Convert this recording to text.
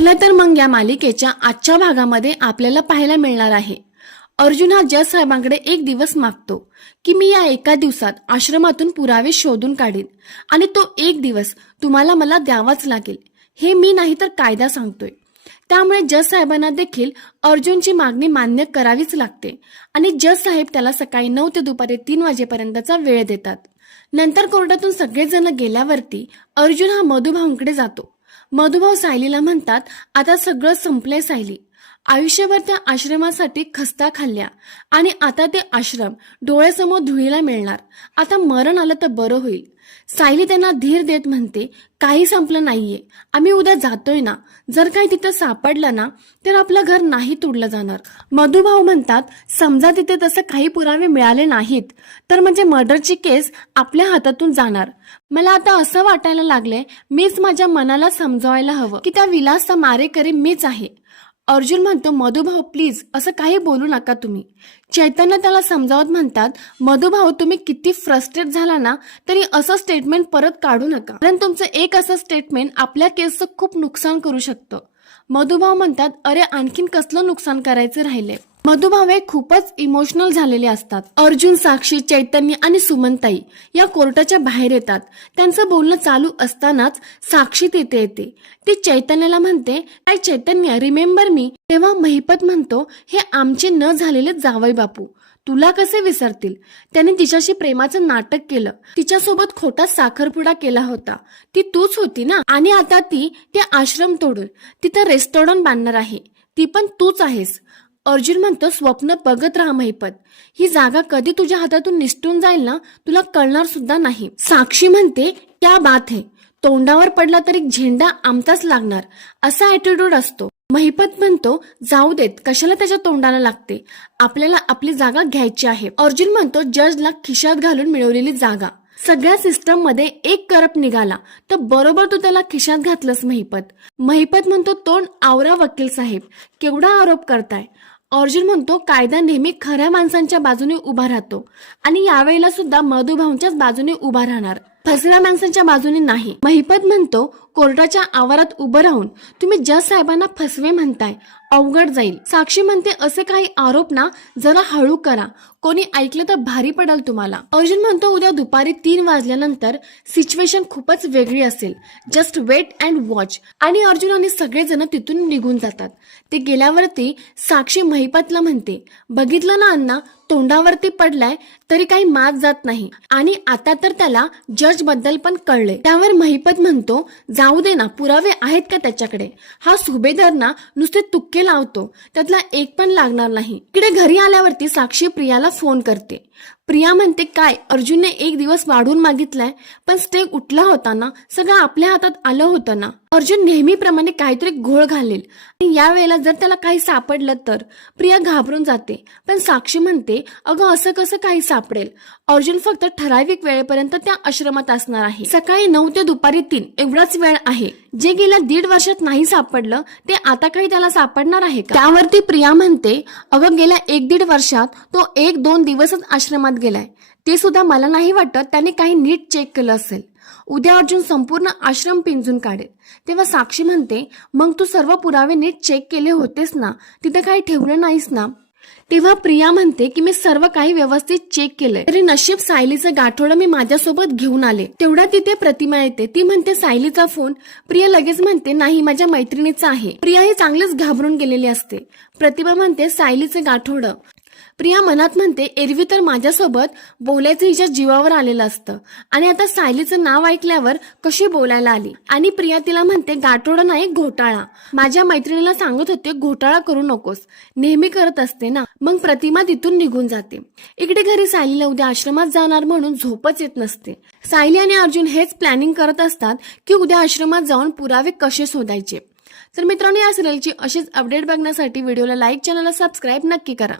चला तर मग या मालिकेच्या आजच्या भागामध्ये आपल्याला पाहायला मिळणार आहे. अर्जुन हा जज साहेबांकडे एक दिवस मागतो की मी या एका दिवसात आश्रमातून पुरावे शोधून काढीन आणि तो एक दिवस तुम्हाला मला द्यावाच लागेल. हे मी नाही तर कायदा सांगतोय. त्यामुळे जज साहेबांना देखील अर्जुनची मागणी मान्य करावीच लागते आणि जज साहेब त्याला सकाळी नऊ ते दुपारी तीन वाजेपर्यंतचा वेळ देतात. नंतर कोर्टातून सगळेजण गेल्यावरती अर्जुन हा मधुभाऊंकडे जातो. मधुभाऊ सायलीला म्हणतात आता सगळं संपलंय सायली. आयुष्यभर त्या आश्रमासाठी खस्ता खाल्ल्या. आणि आता ते आश्रम डोळ्यासमोर धुळीला मिळणार. आता मरण आलं तर बरं होईल. सायली त्यांना धीर देत म्हणते काही संपलं नाहीये. आम्ही उद्या जातोय ना. जर काही तिथं सापडलं ना तर आपलं घर नाही तोडलं जाणार. मधुभाऊ म्हणतात समजा तिथे तसं काही पुरावे मिळाले नाहीत तर म्हणजे मर्डरची केस आपल्या हातातून जाणार. मला आता असं वाटायला लागलंय मीच माझ्या मनाला समजवायला हवं की त्या विलासचा मारेकरी मीच आहे. अर्जुन म्हणतो मधुभाऊ प्लीज असं काही बोलू नका तुम्ही. चैतन्य त्याला समजावत म्हणतात मधुभाऊ तुम्ही किती फ्रस्ट्रेट झाला ना तरी असं स्टेटमेंट परत काढू नका. कारण तुमचं एक असं स्टेटमेंट आपल्या केसचं खूप नुकसान करू शकतं. मधुभाऊ म्हणतात अरे आणखीन कसलं नुकसान करायचं राहिले मधुभावे खूपच इमोशनल झालेले असतात. अर्जुन साक्षी चैतन्य आणि सुमनताई या कोर्टाच्या बाहेर येतात. त्यांचं बोलणं चालू असतानाच साक्षी तिथे येते. ती चैतन्याला म्हणते काय चैतन्य रिमेंबर मी तेव्हा महिपत म्हणतो हे आमचे न झालेले जावई बापू तुला कसे विसरतील? त्याने तिच्याशी प्रेमाचं नाटक केलं. तिच्यासोबत खोटा साखरपुडा केला होता. ती तूच होती ना? आणि आता ती ते आश्रम तोडून तिथं रेस्टॉरंट बांधणार आहे. ती पण तूच आहेस. अर्जुन म्हणतो स्वप्न बघत राहा महिपत. ही जागा कधी तुझ्या हातातून निसटून जाईल ना तुला कळणार सुद्धा नाही. साक्षी म्हणते क्या बात है. तोंडावर पडला तरी झेंडा आमचाच लागणार. असा ऍटिट्यूड असतो. महिपत म्हणतो जाऊ देत कशाला त्याच्या तोंडाला लागते? आपल्याला आपली जागा घ्यायची आहे. अर्जुन म्हणतो जजला खिशात घालून मिळवलेली जागा. सगळ्या सिस्टममध्ये एक करप निघाला तर बरोबर तू त्याला खिशात घातलंस महिपत. महिपत म्हणतो तोंड आवरा वकील साहेब. केवढा आरोप करताय. अर्जुन म्हणतो कायदा नेहमी खऱ्या माणसांच्या बाजूने उभा राहतो आणि यावेळेला सुद्धा मधुभाऊंच्याच बाजूने उभा राहणार. फसव्या माणसांच्या बाजूने नाही. महिपत म्हणतो कोर्टाच्या आवारात उभं राहून तुम्ही जज साहेबांना फसवे म्हणताय. अवघड जाईल. साक्षी म्हणते असे काही आरोप ना जरा हळू करा. कोणी ऐकलं तर भारी पडाल तुम्हाला. अर्जुन म्हणतो उद्या दुपारी तीन वाजल्यानंतर सिच्युएशन खूपच वेगळी असेल. जस्ट वेट अँड वॉच आणि अर्जुन आणि सगळेजण तिथून निघून जातात. ते गेल्यावरती साक्षी महिपतला म्हणते बघितलं ना अण्णा तोंडावरती पडलाय तरी काही मात जात नाही. आणि आता तर त्याला जजबद्दल पण कळले त्यावर महिपत म्हणतो जाऊ दे ना पुरावे आहेत का त्याच्याकडे? हा सुभेदार ना नुसते तुक्के लावतो. त्यातला एक पण लागणार नाही. इकडे घरी आल्यावरती साक्षी प्रियाला फोन करते. प्रिया म्हणते काय अर्जुनने एक दिवस वाढून मागितलाय पण स्टेक उठला होता ना? सगळं आपल्या हातात आलं होतं ना? अर्जुन नेहमीप्रमाणे काहीतरी घोळ घालेल. आणि यावेळेला जर त्याला काही सापडलं तर? प्रिया घाबरून जाते. पण साक्षी म्हणते अगं असं कसं काही सापडेल? अर्जुन फक्त ठराविक वेळेपर्यंत त्या आश्रमात असणार आहे. सकाळी नऊ ते दुपारी तीन एवढाच वेळ आहे. जे गेल्या दीड वर्षात नाही सापडलं ते आता काही त्याला सापडणार आहे का? त्यावरती प्रिया म्हणते अगं गेल्या एक दीड वर्षात तो एक दोन दिवसच आश्रमात गेलाय. ते सुद्धा मला नाही वाटत त्याने काही नीट चेक केलं असेल. उद्या अर्जुन संपूर्ण आश्रम पिंजून काढेल. तेव्हा साक्षी म्हणते मग तू सर्व पुरावे नीट चेक केले होतेस ना? तिथे काही ठेवलं नाहीस ना? तेव्हा प्रिया म्हणते की मी सर्व काही व्यवस्थित चेक केलंय. तरी नशीब सायलीचं गाठोडं मी माझ्यासोबत घेऊन आले. तेवढ्या तिथे प्रतिमा येते. ती म्हणते सायलीचा फोन प्रिया लगेच म्हणते नाही माझ्या मैत्रिणीचा आहे. प्रिया ही चांगलीच घाबरून गेलेली असते. प्रतिमा म्हणते सायलीचं गाठोडं. प्रिया मनात म्हणते एरवी तर माझ्यासोबत बोलायचं हिच्या जीवावर आलेलं असतं. आणि आता सायलीचं नाव ऐकल्यावर कशी बोलायला आली? आणि प्रिया तिला म्हणते गाठोडा नाही घोटाळा. माझ्या मैत्रिणीला सांगत होते घोटाळा करू नकोस. नेहमी करत असते ना. मग प्रतिमा तिथून निघून जाते. इकडे घरी सायलीला उद्या आश्रमात जाणार म्हणून झोपच येत नसते. सायली आणि अर्जुन हेच प्लॅनिंग करत असतात की उद्या आश्रमात जाऊन पुरावे कसे शोधायचे. तर मित्रांनो या सिरियलची अशीच अपडेट बघण्यासाठी व्हिडिओला लाईक चॅनलला सबस्क्राईब नक्की करा.